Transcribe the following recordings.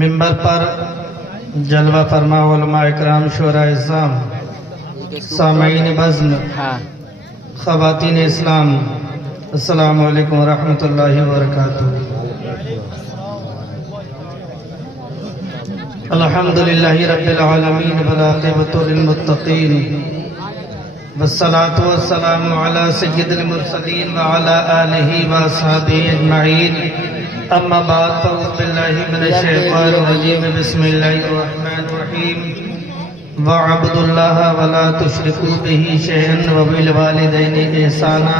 منبر پر جلوہ فرما علماء اکرام شورا اعظام سامعین بزم خواتین اسلام السلام علیکم ورحمۃ اللہ وبرکاتہ۔ الحمدللہ رب العالمین والعاقبۃ للمتقین والصلاة والسلام علی سید المرسلین وعلی آلہ واصحابہ اجمعین، اما بعد فاعوذ باللہ من الشیطان الرجیم، بسم اللہ الرحمن الرحیم، وَاعْبُدُوا اللَّهَ وَلَا تُشْرِكُوا بِهِ شَيْئًا وَبِالْوَالِدَيْنِ إِحْسَانًا،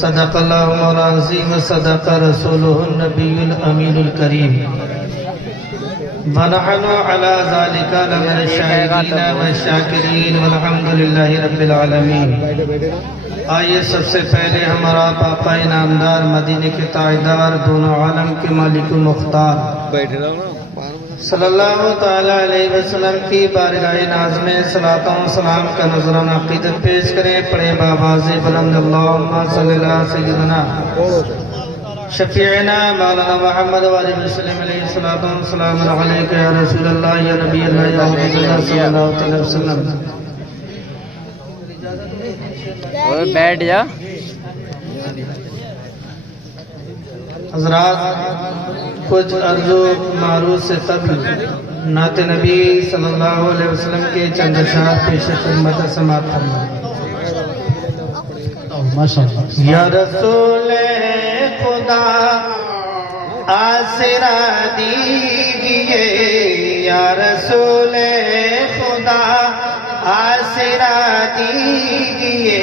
صدق اللہ العظیم صدق رسولہ النبی الامین الکریم، وَنَحْنُ عَلَى ذَلِكَ لَمِنَ الشَّاهِدِينَ وَالشَّاكِرِينَ وَالْحَمْدُ لِلَّهِ رَبِّ الْعَالَمِينَ۔ آئیے سب سے پہلے ہمارا پاپا انعامدار مدینے کے تاجدار دونوں عالم کے مالک و مختار صلی اللہ تعالیٰ علیہ وسلم کی بارگاہ ناز میں صلاۃ و سلام کا نذرانہ عقیدت پیش کریں، پڑھیں بآواز بلند اللہم صلی اللہ سیدنا شفیعنا مولانا محمد وآلہ وسلم علیہ الصلوۃ والسلام علیک یا رسول اللہ یا نبی اللہ یا حبیب اللہ صلی اللہ علیہ وسلم۔ بیٹھ جا حضرات، کچھ عرض و معروض سے قبل نعت نبی صلی اللہ علیہ وسلم کے چند اشعار پیش خدمت سماعت فرمائیں۔ یا رسول خدا آسرا دیجئے، یا رسول خدا آسرا دیجئے،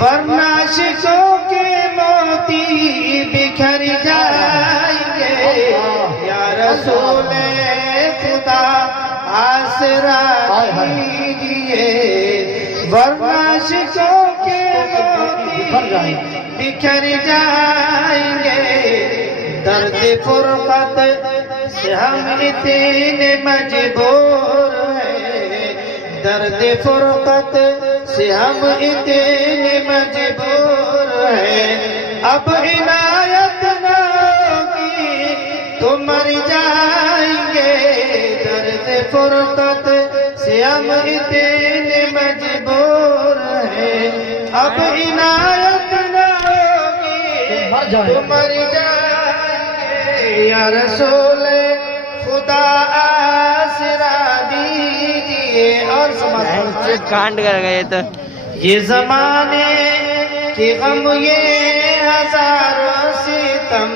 ورنہ عاشقوں کے موتی بکھر جائیں گے۔ یا رسول خدا آسرا دیجئے، ورنہ عاشقوں کے موتی بکھر جائیں گے۔ درد فرقت سے ہم اتنے مجبور ہیں، درد فرقت سے ہم اتنے مجبور ہیں، اب عنایت نہ ہوگی تو مر جائیں گے۔ درد فرقت سے ہم اتنے مجبور ہیں، اب عنایت نہ ہوگی تو مر جائیں گے۔ یا رسول خدا آسرا دیجئے، اور کانڈ کر گئے تو یہ زمانے کی غم یہ ہزاروں ستم،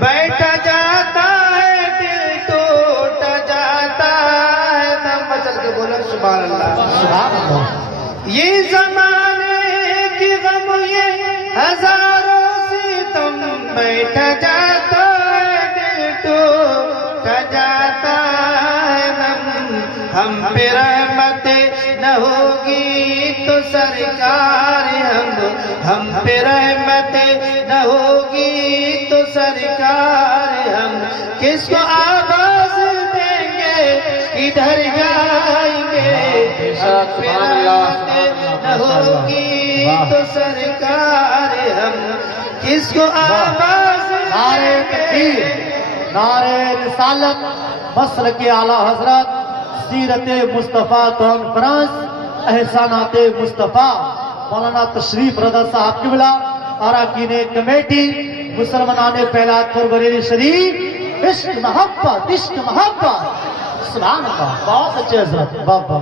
بیٹھا جاتا ہے دل ٹوٹا جاتا ہے دم۔ چل کے بولو سبحان اللہ۔ یہ زمانے کی غم یہ ہزاروں ستم، بیٹھا جاتا ہے دل ٹوٹا جاتا ہے دم۔ ہم پہ رحمت نہ ہوگی تو سرکار ہم پہ رحمت نہ ہوگی تو سرکار ہم کس کو آواز دیں گے، ادھر جائیں گے۔ ہم پہ رحمت نہ ہوگی تو سرکار ہم کس کو آواز دیں گے۔ نعرہ رسالت، مسلک اعلیٰ حضرت، سیرت مصطفیٰ کانفرنس، احسانات مصطفیٰ، مولانا تشریف رضا صاحب قبلہ، اراکین کمیٹی، مسلمانان پہلات پر بریلی شریف، عشق محبت سبحان اللہ۔ بہت اچھے حضرت، بابا۔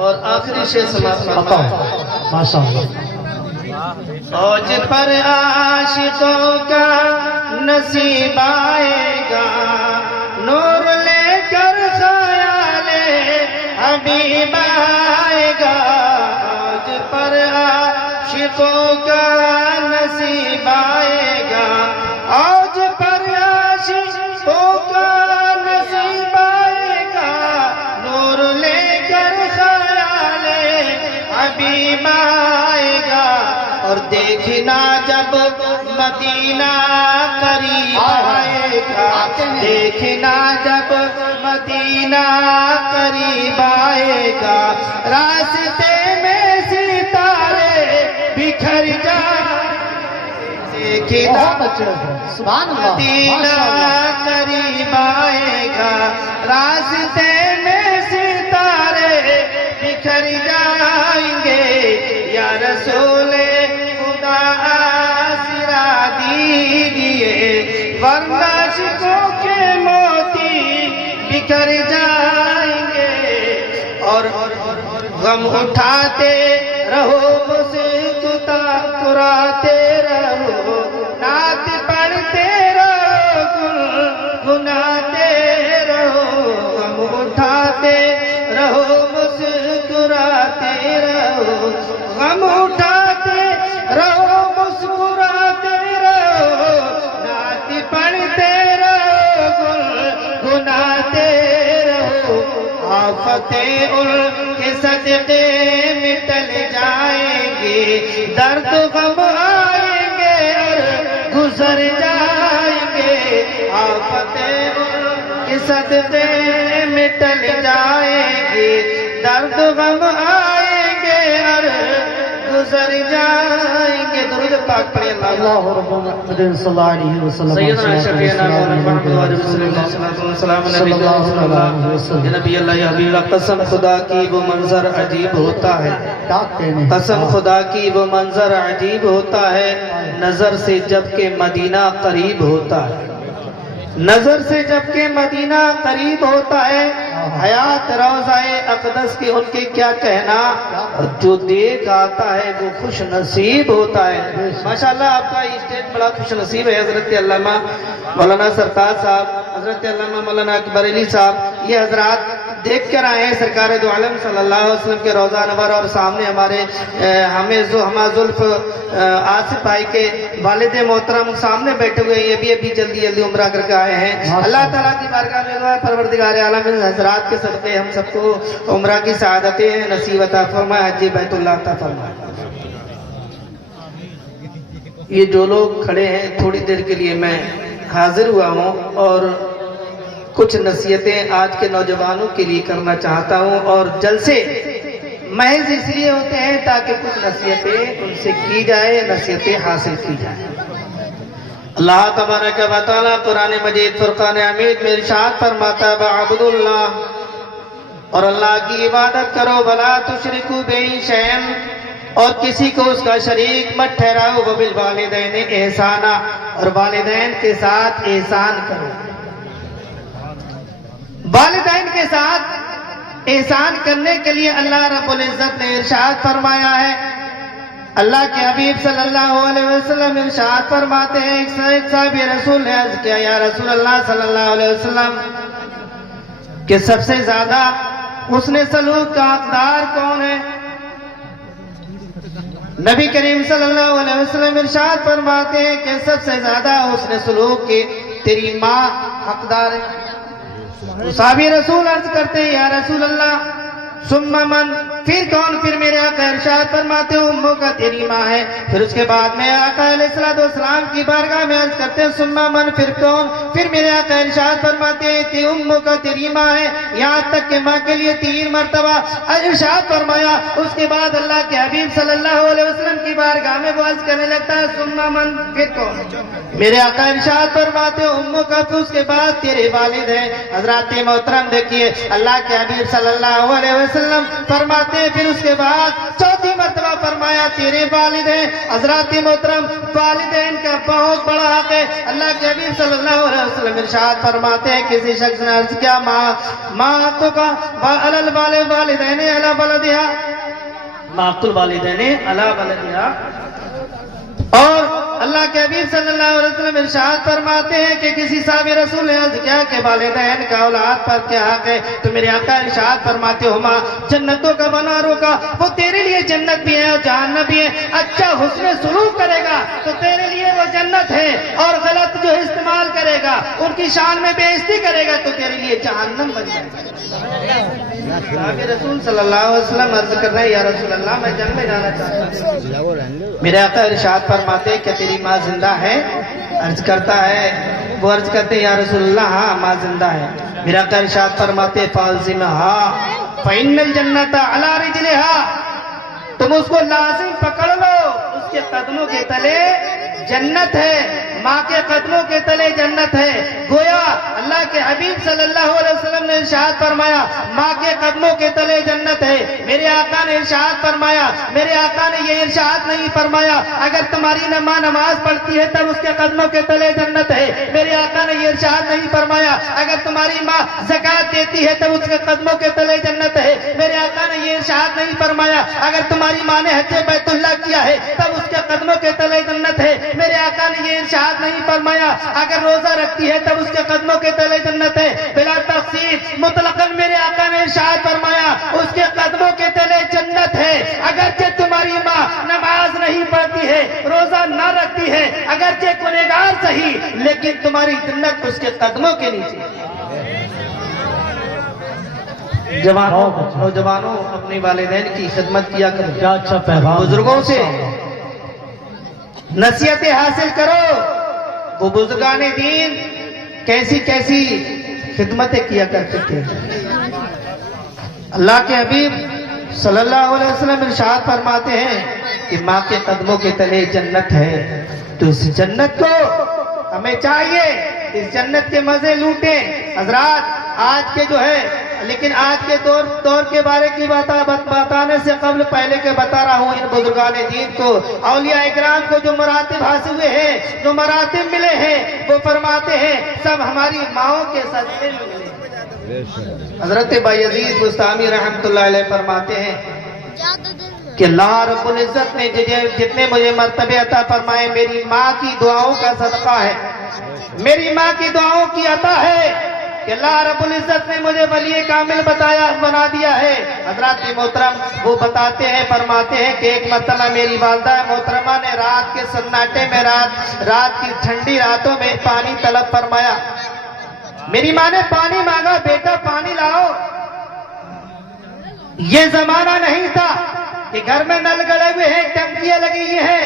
اور آخری شعر سماعت فرمائیں۔ ماشاء اللہ۔ اوج پر عاشقوں کا نصیب آئے گا، نور لے کر خیال حبیب آئے گا۔ اوج پر عاشقوں کا نصیب آئے گا، اوج پر عاشقوں کا نصیب آئے گا، نور لے کر خیال حبیب آئے گا۔ اور دیکھنا جب مدینہ قریب آئے گا، دیکھنا جب مدینہ قریب آئے گا، راستے میں ستارے بکھر جائیں۔ دیکھنا سبحان اللہ، مدینہ قریب آئے راستے میں ستارے بکھر جائیں گے یا رسول خدا آسرا دیجئے ورنہ عاشقوں کے موتی بکھر جائیں گے اور غم اٹھاتے رہو مسکراتے رہو نعت پڑھتے رہو گنگناتے رہو غم اٹھاتے رہو مسکراتے رہو غم اٹھاتے رہو مسکراتے رہو نعت پڑھتے رہو گنگناتے رہو آفتیں ان کے صدقے مٹل جائیں گے درد غم آئیں گے اور گزر جائیں گے آفتیں ان کے صدقے مٹل جائیں گے درد غم آئیں گے اور گزر جائیں گے درود پاک پڑھیں اللہ رب محمد صلی اللہ علیہ وسلم سیدنا شفیعنا محمد صلی اللہ علیہ وسلم یا نبی اللہ یا حبیب اللہ قسم خدا کی وہ منظر عجیب ہوتا ہے قسم خدا کی وہ منظر عجیب ہوتا ہے نظر سے جب کہ مدینہ قریب ہوتا ہے نظر سے جب کہ مدینہ قریب ہوتا ہے حیات روضہ اقدس کی ان کے کیا کہنا جو دیکھ آتا ہے وہ خوش نصیب ہوتا ہے ماشاءاللہ آپ کا اسٹیج بڑا خوش نصیب ہے حضرت علامہ مولانا سرتاج صاحب حضرت علامہ مولانا اکبر علی صاحب یہ حضرات دیکھ کر آئے ہیں سرکار دو عالم صلی اللہ علیہ وسلم کے روضہ انور اور سامنے ہمارے ہمیں زلف آصف بھائی کے والد محترم سامنے بیٹھے ہوئے یہ بھی ابھی جلدی عمرہ کر کے آئے ہیں اللہ تعالیٰ کی بارگاہ میں دعا ہے پروردگار عالم ان حضرات کے صدقے ہم سب کو عمرہ کی سعادتیں نصیب عطا فرمائے حج بیت اللہ عطا فرمائے یہ جو لوگ کھڑے ہیں تھوڑی دیر کے لیے میں حاضر ہوا ہوں اور کچھ نصیحتیں آج کے نوجوانوں کے لیے کرنا چاہتا ہوں اور جلسے محض اس لیے ہوتے ہیں تاکہ کچھ نصیحتیں ان سے کی جائے نصیحتیں حاصل کی جائیں اللہ تبارک و تعالی قرآن مجید فرقان حمید میں ارشاد فرماتا ہے وَعَبُدُ اللَّهِ اور اللہ کی عبادت کرو وَلَا تُشْرِكُوا بِهِ شَيْئًا اور کسی کو اس کا شریک مت ٹھہراؤ وَبِالْوَالِدَيْنِ احسانا اور والدین کے ساتھ احسان کرو والدین کے ساتھ احسان کرنے کے لیے اللہ رب العزت نے ارشاد فرمایا ہے اللہ کے حبیب صلی اللہ علیہ وسلم ارشاد فرماتے ہیں ایک صاحب رسول نے عرض کیا یا رسول اللہ صلی اللہ علیہ وسلم کہ سب سے زیادہ حسن سلوک کا حقدار کون ہے نبی کریم صلی اللہ علیہ وسلم ارشاد فرماتے ہیں کہ سب سے زیادہ حسن سلوک کی تیری ماں حقدار ہے صحابی رسول عرض کرتے ہیں یا رسول اللہ ثم من پھر کون پھر میرے آقا ارشاد فرماتے ہیں اموں کا تیری ماں ہے پھر اس کے بعد میں آقا علیہ السلام کی بارگاہ میں عرض کرتے ہیں ثم من پھر کون پھر میرے آقا ارشاد فرماتے ہیں کہ اموں کا تیری ماں ہے یہاں تک کہ ماں کے لیے 3 مرتبہ ارشاد فرمایا اس کے بعد اللہ کے حبیب صلی اللہ علیہ وسلم کی بارگاہ میں وہ عرض کرنے لگتا ہے ثم من پھر کون میرے آقا ارشاد فرماتے ہیں اموں کا پھر اس کے بعد تیرے والد ہیں حضرات محترم دیکھیے اللہ کے حبیب صلی اللہ علیہ وسلم فرماتے ہیں پھر اس کے بعد 4تھی مرتبہ فرمایا تیرے والد ہیں حضرات محترم والدین کا بہت بڑا حق ہے اللہ کے حبیب صلی اللہ علیہ وسلم ارشاد فرماتے ہیں کسی شخص نے عرض کیا ماں حق کا والدین علی بلدہا ماں حق الوالدین علی بلدہا اور اللہ کے حبیب صلی اللہ علیہ وسلم ارشاد فرماتے ہیں کہ کسی صحابی رسول نے عرض کیا کہ والدین کا اولاد پر کیا حق ہے تو میرے آقا ارشاد فرماتے ہما جنتوں کا بناروں کا وہ تیرے لیے جنت بھی ہے اور جہنم بھی ہے اچھا حسن سلوک کرے گا تو تیرے لیے وہ جنت ہے اور غلط جو استعمال کرے گا ان کی شان میں بے عزتی کرے گا تو تیرے لیے جہنم بن جائے گا صحابی رسول صلی اللہ علیہ وسلم عرض کر رہے ہیں یا رسول اللہ میں جنگ میں جانا چاہتا ہوں میرے آقا ارشاد فرماتے ہیں کہ تیری ماں زندہ ہے عرض کرتا ہے وہ عرض کرتے ہیں یا رسول اللہ ہاں ماں زندہ ہے میرا آقا ارشاد فرماتے فالزمھا فإن الجنۃ علی رجلھا تم اس کو لازم پکڑ لو اس کے قدموں کے تلے جنت ہے ماں کے قدموں کے تلے جنت ہے۔ گویا اللہ کے حبیب صلی اللہ علیہ وسلم نے ارشاد فرمایا ماں کے قدموں کے تلے جنت ہے۔ میرے آقا نے ارشاد فرمایا، میرے آقا نے یہ ارشاد نہیں فرمایا اگر تمہاری ماں نماز پڑھتی ہے تب اس کے قدموں کے تلے جنت ہے۔ میرے آقا نے یہ ارشاد نہیں فرمایا اگر تمہاری ماں زکات دیتی ہے تب اس کے قدموں کے تلے جنت ہے۔ میرے آقا نے یہ ارشاد نہیں فرمایا اگر تمہاری ماں نے حج بیت اللہ کیا ہے تب اس کے قدموں کے تلے جنت ہے۔ میرے آقا نے یہ ارشاد نہیں فرمایا اگر روزہ رکھتی ہے تب اس کے قدموں کے تلے جنت ہے۔ بلا تفصیل مطلقاً میرے آقا نے ارشاد فرمایا اس کے قدموں کے تلے جنت ہے۔ اگرچہ تمہاری ماں نماز نہیں پڑھتی ہے، روزہ نہ رکھتی ہے، اگرچہ گنہگار صحیح، لیکن تمہاری جنت اس کے قدموں کے نیچے۔ جوانوں، نوجوانوں، اپنے والدین کی خدمت کیا کرو، کیا اچھا پیغام، بزرگوں سے نصیحتیں حاصل کرو۔ وہ بزرگان دین کیسی کیسی خدمتیں کیا کرتے تھے۔ اللہ کے حبیب صلی اللہ علیہ وسلم ارشاد فرماتے ہیں کہ ماں کے قدموں کے تلے جنت ہے، تو اس جنت کو ہمیں چاہیے اس جنت کے مزے لوٹیں۔ حضرات آج کے جو ہے، لیکن آج کے دور کے بارے کی بتانے سے قبل پہلے کے بتا رہا ہوں ان بزرگان دین کو، اولیاء اکرام کو جو مراتب حاصل ہوئے ہیں، جو مراتب ملے ہیں، وہ فرماتے ہیں سب ہماری ماؤں کے صدقے میں ملے۔ حضرت بایزید بستامی رحمت اللہ علیہ فرماتے ہیں کہ اللہ رب العزت نے جتنے مجھے مرتبے عطا فرمائے میری ماں کی دعاؤں کا صدقہ ہے، میری ماں کی دعاؤں کی عطا ہے کہ اللہ رب العزت نے مجھے ولی کامل بنا دیا ہے۔ حضرات محترم وہ بتاتے ہیں، فرماتے ہیں کہ ایک مرتبہ میری والدہ محترمہ نے رات کے سناٹے میں رات کی ٹھنڈی راتوں میں پانی طلب فرمایا۔ میری ماں نے پانی مانگا، بیٹا پانی لاؤ۔ یہ زمانہ نہیں تھا کہ گھر میں نل گڑے ہوئے ہیں، ٹنکیاں لگی ہوئی ہیں،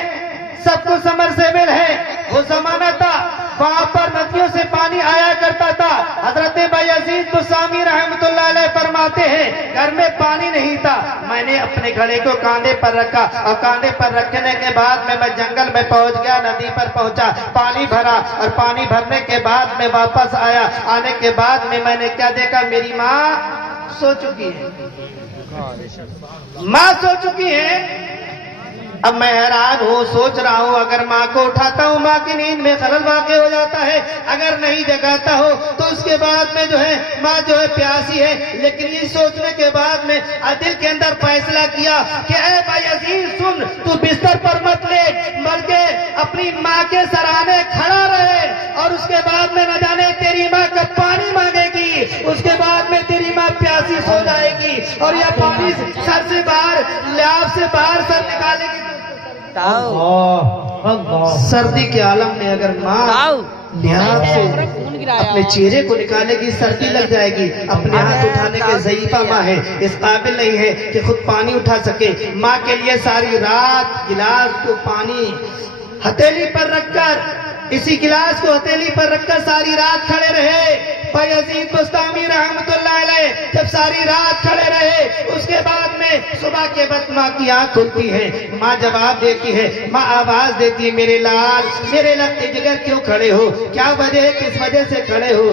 سب کو سمرسیبل ہے۔ وہ زمانہ تھا وہاں پر ندیوں سے پانی آیا کرتا تھا۔ حضرت بایزید بستامی رحمت اللہ علیہ فرماتے ہیں گھر میں پانی نہیں تھا، میں نے اپنے گھڑے کو کاندھے پر رکھا اور کاندھے پر رکھنے کے بعد میں جنگل میں پہنچ گیا، ندی پر پہنچا، پانی بھرا اور پانی بھرنے کے بعد میں واپس آیا۔ آنے کے بعد میں نے کیا دیکھا، میری ماں سو چکی ہے، ماں سو چکی ہے۔ اب میں حیران ہوں، سوچ رہا ہوں اگر ماں کو اٹھاتا ہوں ماں کی نیند میں خلل واقع ہو جاتا ہے، اگر نہیں جگاتا ہو تو اس کے بعد میں جو ہے ماں جو ہے پیاسی ہے۔ لیکن یہ سوچنے کے بعد میں دل کے اندر فیصلہ کیا کہ اے بایزید سن، تو بستر پر مت لیٹ بلکہ اپنی ماں کے سرانے کھڑا رہے، اور اس کے بعد میں نہ جانے تیری ماں کب پانی مانگے گی، اس کے بعد میں تیری ماں پیاسی سو جائے گی اور یہ پانی سر سے باہر، لحاف سے باہر سر نکالے گی۔ سردی کے عالم میں اگر ماں لحاف سے اپنے چہرے کو نکالے گی سردی لگ جائے گی۔ اپنے ہاتھ اٹھانے کے ضعیفہ ماں ہے، اس قابل نہیں ہے کہ خود پانی اٹھا سکے۔ ماں کے لیے ساری رات گلاس کو پانی ہتھیلی پر رکھ کر، اسی گلاس کو ہتھیلی پر رکھ کر ساری رات کھڑے رہے۔ بایزید بستامی رحمت اللہ علیہ جب ساری رات کھڑے رہے، اس کے بعد میں صبح کے وقت ماں کی آنکھ کھلتی ہے، ماں جواب دیتی ہے، ماں آواز دیتی ہے، میرے لال، میرے لگتے جگر کیوں کھڑے ہو، کیا وجہ ہے، کس وجہ سے کھڑے ہو؟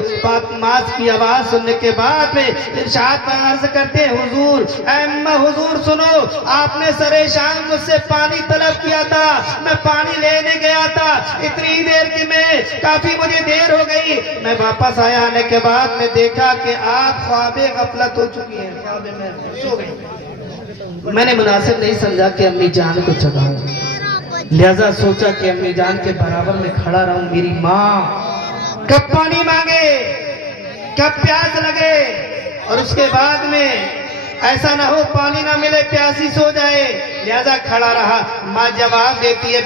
ماں کی آواز سننے کے بعد میں ارشاد عرض کرتے ہیں حضور، اے اماں حضور سنو، آپ نے سرے شام مجھ سے پانی طلب کیا تھا، میں پانی لینے گیا تھا، اتنی دیر کی میں کافی مجھے دیر ہو گئی، میں واپس آیا، آنے کے بعد میں دیکھا کہ آپ خواب غفلت ہو چکی ہیں، خواب میں سو گئی۔ میں نے مناسب نہیں سمجھا کہ امی جان کو جگاؤں، لہذا سوچا کہ امی جان کے برابر میں کھڑا رہوں، میری ماں کب پانی مانگے، کب پیاس لگے، اور اس کے بعد میں ایسا نہ ہو پانی نہ ملے پیاسی سو جائے، لہذا کھڑا رہا۔ ماں جواب دیتی ہے